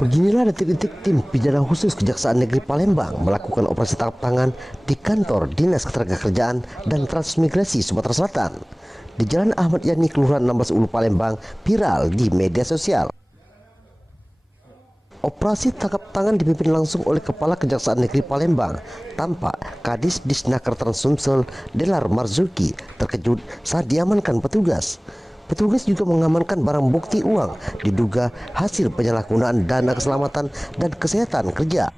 Beginilah detik-detik tim pidana khusus Kejaksaan Negeri Palembang melakukan operasi tangkap tangan di kantor Dinas Ketenagakerjaan dan Transmigrasi Sumatera Selatan di Jalan Ahmad Yani, Kelurahan 16 Ulu, Palembang, viral di media sosial. Operasi tangkap tangan dipimpin langsung oleh Kepala Kejaksaan Negeri Palembang. Tampak Kadis Disnaker Trans-Sumsel Delar Marzuki terkejut saat diamankan petugas. Petugas juga mengamankan barang bukti uang diduga hasil penyalahgunaan dana keselamatan dan kesehatan kerja.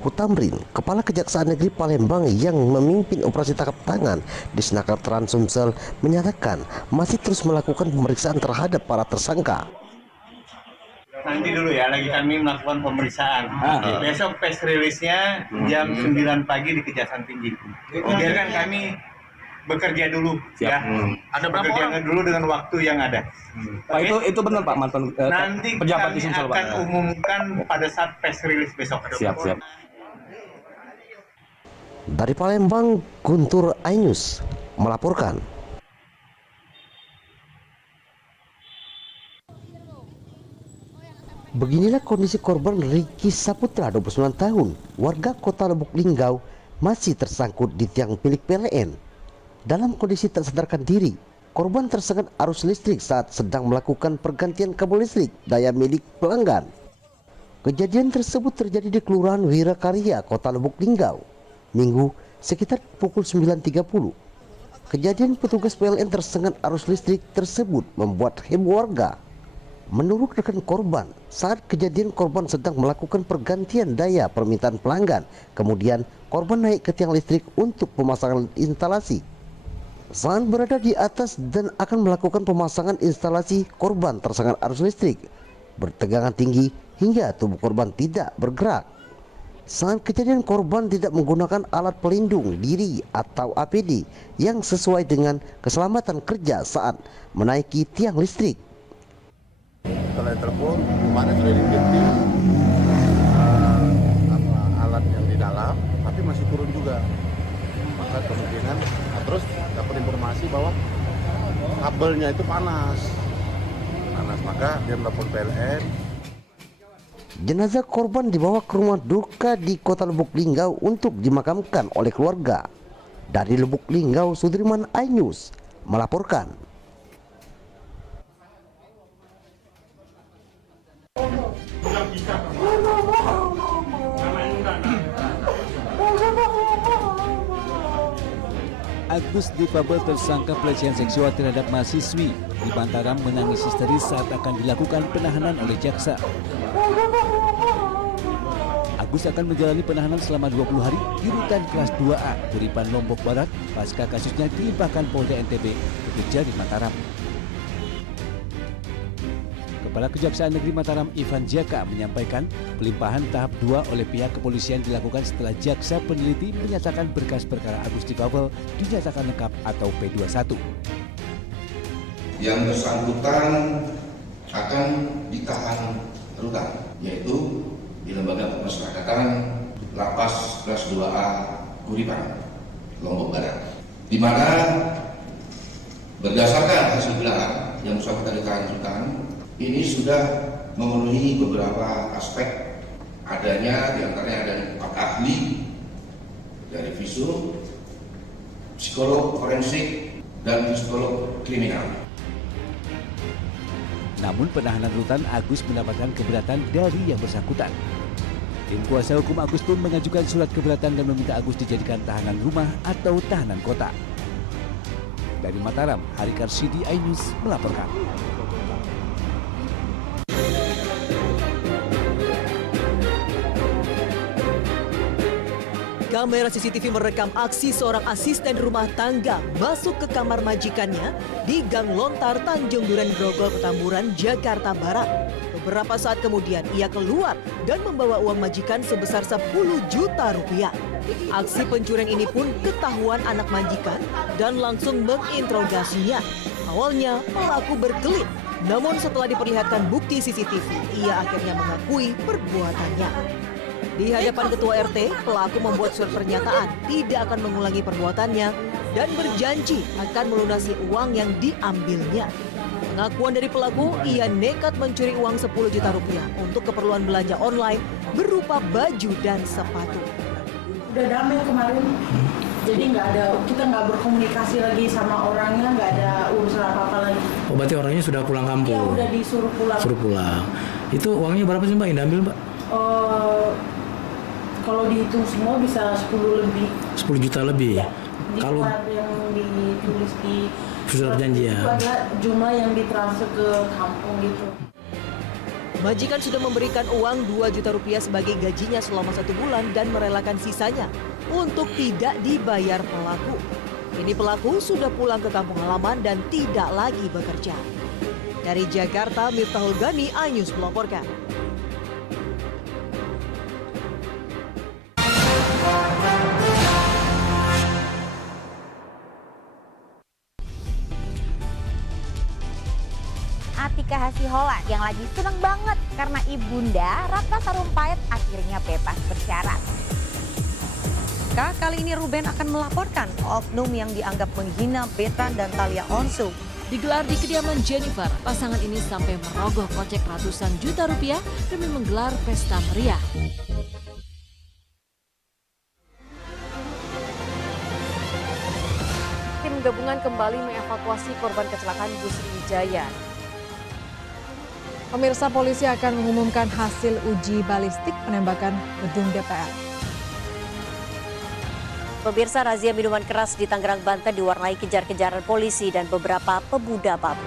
Hutamrin, Kepala Kejaksaan Negeri Palembang yang memimpin operasi tangkap tangan Disnaker Trans-Sumsel, menyatakan masih terus melakukan pemeriksaan terhadap para tersangka. Nanti dulu ya, lagi kami melakukan pemeriksaan. Besok press release-nya jam 9 pagi di Kejaksaan Tinggi. Biarkan kami bekerja dulu. Ya. Ada berapa bekerja orang? dulu dengan waktu yang ada. Pak, itu benar Pak, mantan Nanti pejabat di kami Sumsel, Pak. akan umumkan pada saat press release besok. Siap. Dari Palembang, Guntur Ainus melaporkan. Beginilah kondisi korban Riki Saputra, 29 tahun, warga Kota Lubuk Linggau, masih tersangkut di tiang milik PLN. Dalam kondisi tak sadarkan diri, korban tersengat arus listrik saat sedang melakukan pergantian kabel listrik daya milik pelanggan. Kejadian tersebut terjadi di Kelurahan Wirakarya, Kota Lubuk Linggau, Minggu sekitar pukul 9.30. Kejadian petugas PLN tersengat arus listrik tersebut membuat heboh warga. Menurut rekan korban, saat kejadian korban sedang melakukan pergantian daya permintaan pelanggan. Kemudian korban naik ke tiang listrik untuk pemasangan instalasi. Saat berada di atas dan akan melakukan pemasangan instalasi, korban tersengat arus listrik bertegangan tinggi hingga tubuh korban tidak bergerak. Saat kejadian korban tidak menggunakan alat pelindung diri atau APD yang sesuai dengan keselamatan kerja saat menaiki tiang listrik. Setelah telepon, kemarin sudah dititip alat yang di dalam, tapi masih turun juga. Maka kemungkinan, terus dapat informasi bahwa kabelnya itu panas, maka dia melapor PLN. Jenazah korban dibawa ke rumah duka di Kota Lubuk Linggau untuk dimakamkan oleh keluarga. Dari Lubuk Linggau, Sudirman Ainus melaporkan. Agus difabel tersangka pelecehan seksual terhadap mahasiswi di Mataram menangis histeris saat akan dilakukan penahanan oleh jaksa. Agus akan menjalani penahanan selama 20 hari di rutan kelas 2A Kuripan, Lombok Barat pasca kasusnya dilimpahkan Polda NTB bekerja di Mataram. Kepala Kejaksaan Negeri Mataram Ivan Jaka menyampaikan pelimpahan tahap 2 oleh pihak kepolisian dilakukan setelah jaksa peneliti menyatakan berkas perkara Agus difabel dinyatakan lengkap atau P21. Yang bersangkutan akan ditahan rutan, yaitu di Lembaga Pemasyarakatan Lapas Kelas 2A Kuripan, Lombok Barat, di mana berdasarkan hasil gelar yang bersangkutan ditahan rutan ini sudah memenuhi beberapa aspek, adanya diantaranya ada 4 ahli dari visum, psikolog forensik, dan psikolog kriminal. Namun penahanan rutan Agus mendapatkan keberatan dari yang bersangkutan. Tim kuasa hukum Agus pun mengajukan surat keberatan dan meminta Agus dijadikan tahanan rumah atau tahanan kota. Dari Mataram, Hari Karsidi Ainus melaporkan. Kamera CCTV merekam aksi seorang asisten rumah tangga masuk ke kamar majikannya di Gang Lontar, Tanjung Duren Grogol, Petamburan, Jakarta Barat. Beberapa saat kemudian ia keluar dan membawa uang majikan sebesar 10 juta rupiah. Aksi pencurian ini pun ketahuan anak majikan dan langsung menginterogasinya. Awalnya pelaku berkelit, namun setelah diperlihatkan bukti CCTV, ia akhirnya mengakui perbuatannya. Di hadapan Ketua RT, pelaku membuat surat pernyataan tidak akan mengulangi perbuatannya dan berjanji akan melunasi uang yang diambilnya. Pengakuan dari pelaku, ia nekat mencuri uang 10 juta rupiah untuk keperluan belanja online berupa baju dan sepatu. Udah damai kemarin, jadi kita nggak berkomunikasi lagi sama orangnya, nggak ada urusan apa-apa lagi. Oh, berarti orangnya sudah pulang kampung? Iya, udah disuruh pulang. Suruh pulang. Itu uangnya berapa sih Mbak yang diambil Mbak? Kalau dihitung semua bisa 10 lebih. 10 juta lebih? Kalau yang ditulis di surat perjanjian. Itu adalah jumlah yang ditransfer ke kampung gitu. Majikan sudah memberikan uang 2 juta rupiah sebagai gajinya selama 1 bulan dan merelakan sisanya untuk tidak dibayar pelaku. Kini pelaku sudah pulang ke kampung halaman dan tidak lagi bekerja. Dari Jakarta, Miftahul Gani, iNews melaporkan. Atika Hasiholan yang lagi seneng banget karena ibunda Ratna Sarumpait akhirnya bebas bersyarat. Kali ini Ruben akan melaporkan oknum yang dianggap menghina Betran dan Thalia Onsu. Digelar di kediaman Jennifer, pasangan ini sampai merogoh kocek ratusan juta rupiah demi menggelar pesta meriah. Tim gabungan kembali mengevakuasi korban kecelakaan bus Sriwijaya. Pemirsa, polisi akan mengumumkan hasil uji balistik penembakan gedung DPR. Pemirsa, razia minuman keras di Tangerang, Banten diwarnai kejar-kejaran polisi dan beberapa pemuda PAB.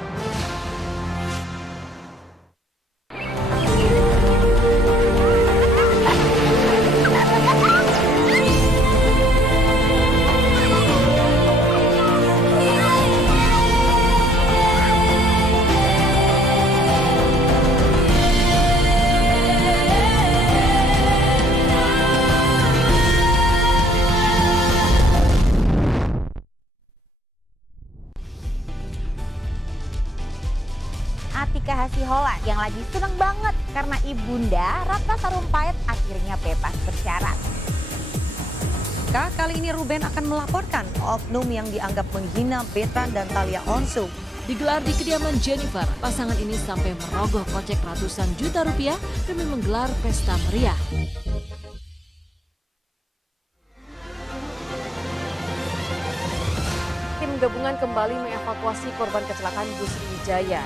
Atika Hasiholan yang lagi seneng banget karena ibunda Ratna Sarumpait akhirnya bebas bersyarat. Kali ini Ruben akan melaporkan oknum yang dianggap menghina Betran dan Thalia Onsu. Digelar di kediaman Jennifer, pasangan ini sampai merogoh kocek ratusan juta rupiah demi menggelar pesta meriah. Tim gabungan kembali mengevakuasi korban kecelakaan bus Sriwijaya.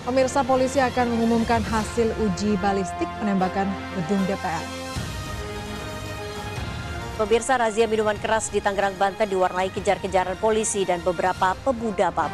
Pemirsa, polisi akan mengumumkan hasil uji balistik penembakan gedung DPR. Pemirsa, razia minuman keras di Tangerang, Banten diwarnai kejar-kejaran polisi dan beberapa pemuda PAB.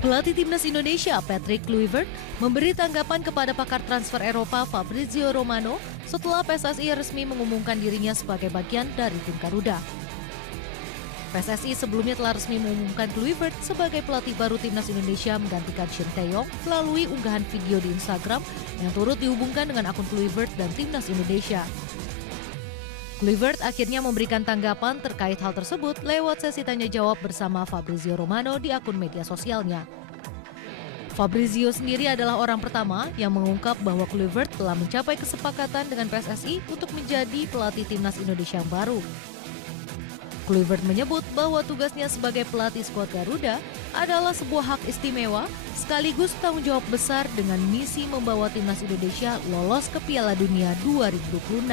Pelatih timnas Indonesia Patrick Kluivert memberi tanggapan kepada pakar transfer Eropa Fabrizio Romano setelah PSSI resmi mengumumkan dirinya sebagai bagian dari tim Garuda. PSSI sebelumnya telah resmi mengumumkan Kluivert sebagai pelatih baru timnas Indonesia menggantikan Shin Tae-yong melalui unggahan video di Instagram yang turut dihubungkan dengan akun Kluivert dan timnas Indonesia. Kluivert akhirnya memberikan tanggapan terkait hal tersebut lewat sesi tanya jawab bersama Fabrizio Romano di akun media sosialnya. Fabrizio sendiri adalah orang pertama yang mengungkap bahwa Kluivert telah mencapai kesepakatan dengan PSSI untuk menjadi pelatih timnas Indonesia yang baru. Kluivert menyebut bahwa tugasnya sebagai pelatih skuad Garuda adalah sebuah hak istimewa sekaligus tanggung jawab besar dengan misi membawa timnas Indonesia lolos ke Piala Dunia 2026.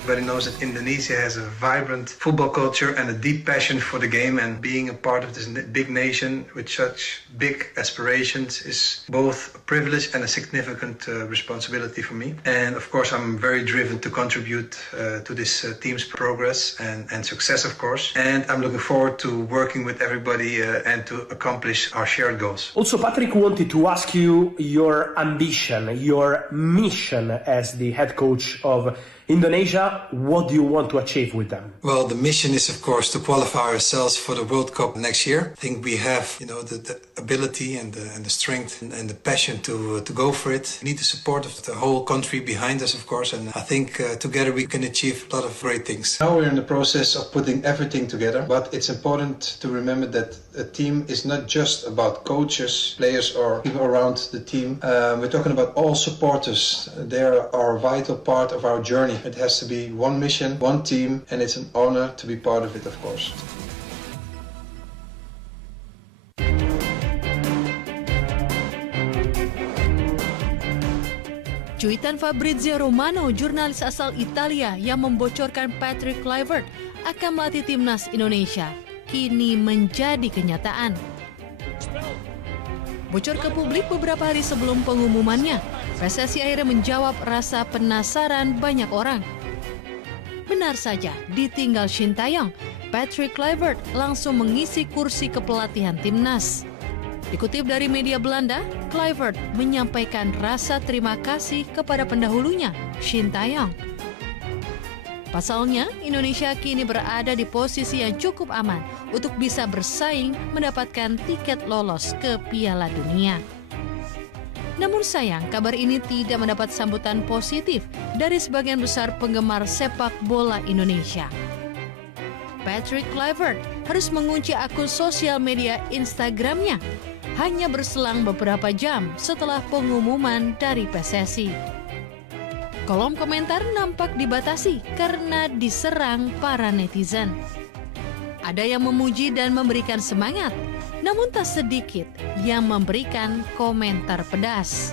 Everybody knows that Indonesia has a vibrant football culture and a deep passion for the game, and being a part of this big nation with such big aspirations is both a privilege and a significant responsibility for me. And of course, I'm very driven to contribute to this team's progress and success, of course. And I'm looking forward to working with everybody and to accomplish our shared goals. Also, Patrick wanted to ask you your ambition, your mission as the head coach of Indonesia. What do you want to achieve with them? Well, the mission is, of course, to qualify ourselves for the World Cup next year. I think we have, the ability and the strength and the passion to go for it. We need the support of the whole country behind us, of course, and I think together we can achieve a lot of great things. Now we're in the process of putting everything together, but it's important to remember that a team is not just about coaches, players, or people around the team. We're talking about all supporters. They are a vital part of our journey. It has to be one mission, one team, and it's an honor to be part of it, of course. Cuitan Fabrizio Romano, jurnalis asal Italia yang membocorkan Patrick Kluivert akan melatih timnas Indonesia, kini menjadi kenyataan. Bocor ke publik beberapa hari sebelum pengumumannya, PSSI akhirnya menjawab rasa penasaran banyak orang. Benar saja, ditinggal Shin Tae-yong, Patrick Kluivert langsung mengisi kursi kepelatihan timnas. Dikutip dari media Belanda, Kluivert menyampaikan rasa terima kasih kepada pendahulunya, Shin Tae-yong. Pasalnya, Indonesia kini berada di posisi yang cukup aman untuk bisa bersaing mendapatkan tiket lolos ke Piala Dunia. Namun sayang, kabar ini tidak mendapat sambutan positif dari sebagian besar penggemar sepak bola Indonesia. Patrick Kluivert harus mengunci akun sosial media Instagramnya hanya berselang beberapa jam setelah pengumuman dari PSSI. Kolom komentar nampak dibatasi karena diserang para netizen. Ada yang memuji dan memberikan semangat, namun tak sedikit yang memberikan komentar pedas.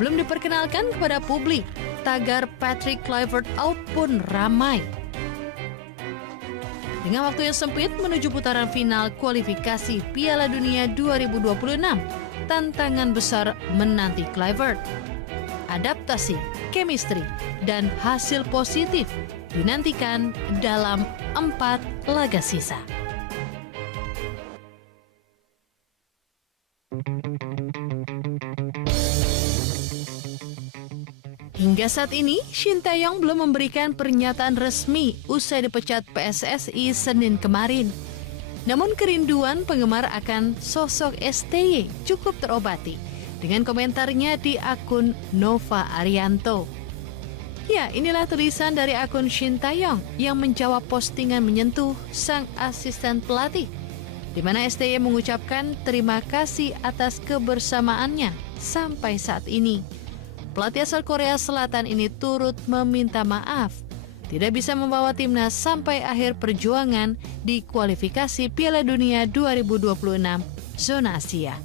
Belum diperkenalkan kepada publik, tagar Patrick Kluivert out pun ramai. Dengan waktu yang sempit menuju putaran final kualifikasi Piala Dunia 2026, tantangan besar menanti Kluivert. Adaptasi, chemistry, dan hasil positif dinantikan dalam 4 laga sisa. Hingga saat ini, Shin Tae-yong belum memberikan pernyataan resmi usai dipecat PSSI Senin kemarin. Namun kerinduan penggemar akan sosok STY cukup terobati dengan komentarnya di akun Nova Arianto. Ya, inilah tulisan dari akun Shin Tae-yong yang menjawab postingan menyentuh sang asisten pelatih, di mana STY mengucapkan terima kasih atas kebersamaannya sampai saat ini. Pelatih asal Korea Selatan ini turut meminta maaf tidak bisa membawa timnas sampai akhir perjuangan di kualifikasi Piala Dunia 2026 zona Asia.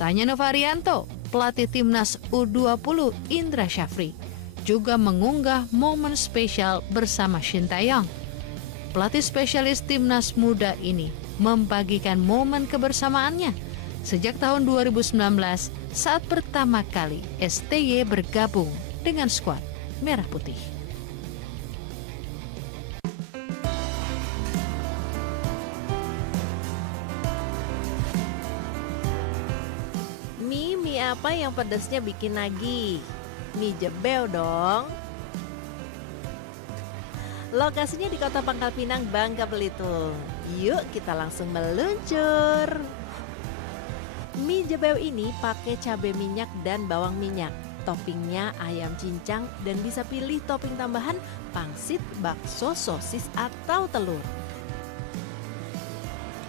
Tanya Nova Arianto, pelatih timnas U20 Indra Syafri juga mengunggah momen spesial bersama Shin Tae-yong. Pelatih spesialis timnas muda ini membagikan momen kebersamaannya sejak tahun 2019 saat pertama kali STY bergabung dengan skuad Merah Putih. Mie apa yang pedasnya bikin nagih? Mie jebel dong. Lokasinya di Kota Pangkal Pinang, Bangka Belitung. Yuk kita langsung meluncur. Mie jebel ini pakai cabai minyak dan bawang minyak. Toppingnya ayam cincang dan bisa pilih topping tambahan pangsit, bakso, sosis, atau telur.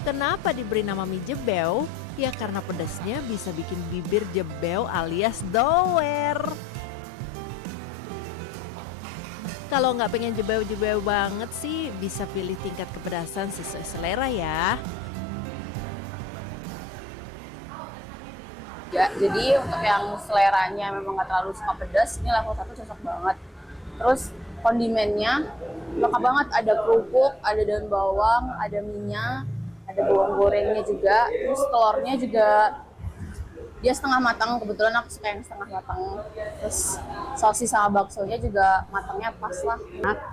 Kenapa diberi nama mie jebel? Ya karena pedasnya bisa bikin bibir jebel alias doer. Kalau nggak pengen jebel-jebel banget sih, bisa pilih tingkat kepedasan sesuai selera ya. Ya, jadi untuk yang seleranya memang nggak terlalu suka pedas, ini level 1 cocok banget. Terus kondimennya lengkap banget, ada kerupuk, ada daun bawang, ada minyak, ada bawang gorengnya juga. Terus telurnya juga dia setengah matang, kebetulan aku suka yang setengah matang. Terus sosis sama baksonya juga matangnya pas lah.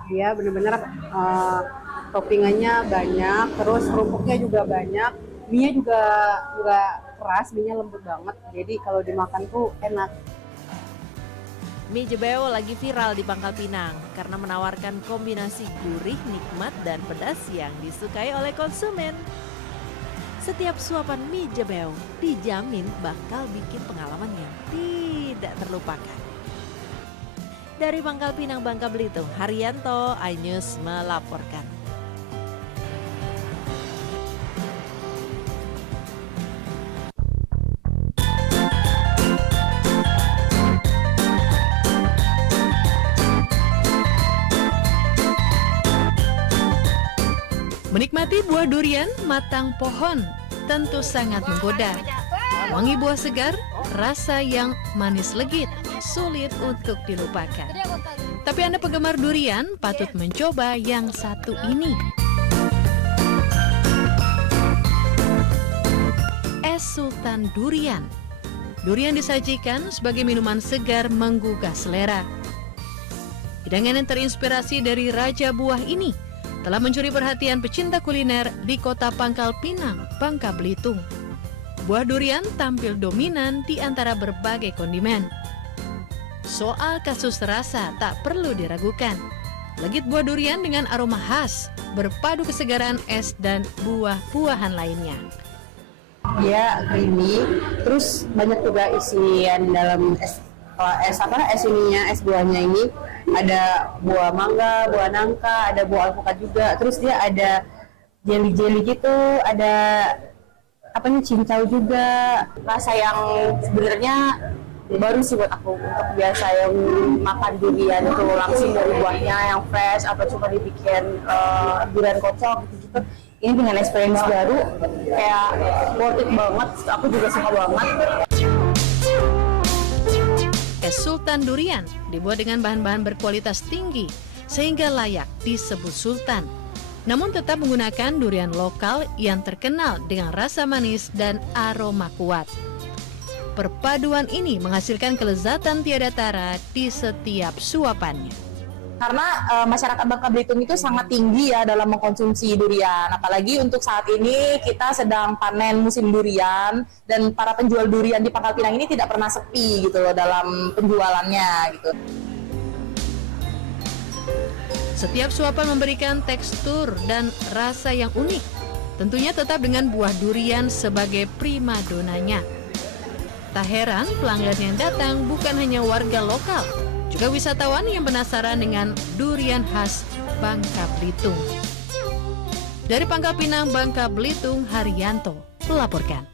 Dia bener-bener toppingannya banyak, terus kerupuknya juga banyak. Mie-nya juga nggak keras, mie-nya lembut banget. Jadi kalau dimakan tuh enak. Mie Jebeo lagi viral di Pangkal Pinang karena menawarkan kombinasi gurih, nikmat, dan pedas yang disukai oleh konsumen. Setiap suapan mie Jebeo dijamin bakal bikin pengalaman yang tidak terlupakan. Dari Pangkal Pinang, Bangka Belitung, Haryanto, iNews melaporkan. Menikmati buah durian matang pohon tentu sangat menggoda. Wangi buah segar, rasa yang manis legit, sulit untuk dilupakan. Tapi Anda penggemar durian patut mencoba yang satu ini. Es Sultan Durian. Durian disajikan sebagai minuman segar menggugah selera. Hidangan yang terinspirasi dari Raja Buah ini telah mencuri perhatian pecinta kuliner di kota Pangkal Pinang, Bangka Belitung. Buah durian tampil dominan di antara berbagai kondimen. Soal kasus rasa tak perlu diragukan. Legit buah durian dengan aroma khas, berpadu kesegaran es dan buah-buahan lainnya. Dia creamy, terus banyak juga isian dalam es ininya, es buahnya ini. Ada buah mangga, buah nangka, ada buah alpukat juga. Terus dia ada jelly-jelly gitu, ada cincau juga. Rasa yang sebenarnya baru sih buat aku. Untuk biasa yang makan durian itu langsung dari buahnya yang fresh atau cuma dibikin durian kocok gitu-gitu. Ini dengan experience baru kayak worth it banget. Aku juga suka banget. Es Sultan Durian dibuat dengan bahan-bahan berkualitas tinggi sehingga layak disebut sultan. Namun tetap menggunakan durian lokal yang terkenal dengan rasa manis dan aroma kuat. Perpaduan ini menghasilkan kelezatan tiada tara di setiap suapannya. Karena masyarakat Bangka Belitung itu sangat tinggi ya dalam mengkonsumsi durian. Apalagi untuk saat ini kita sedang panen musim durian dan para penjual durian di Pangkal Pinang ini tidak pernah sepi gitu loh dalam penjualannya gitu. Setiap suapan memberikan tekstur dan rasa yang unik. Tentunya tetap dengan buah durian sebagai primadonanya. Tak heran pelanggan yang datang bukan hanya warga lokal, juga wisatawan yang penasaran dengan durian khas Bangka Belitung. Dari Pangkal Pinang, Bangka Belitung, Haryanto melaporkan.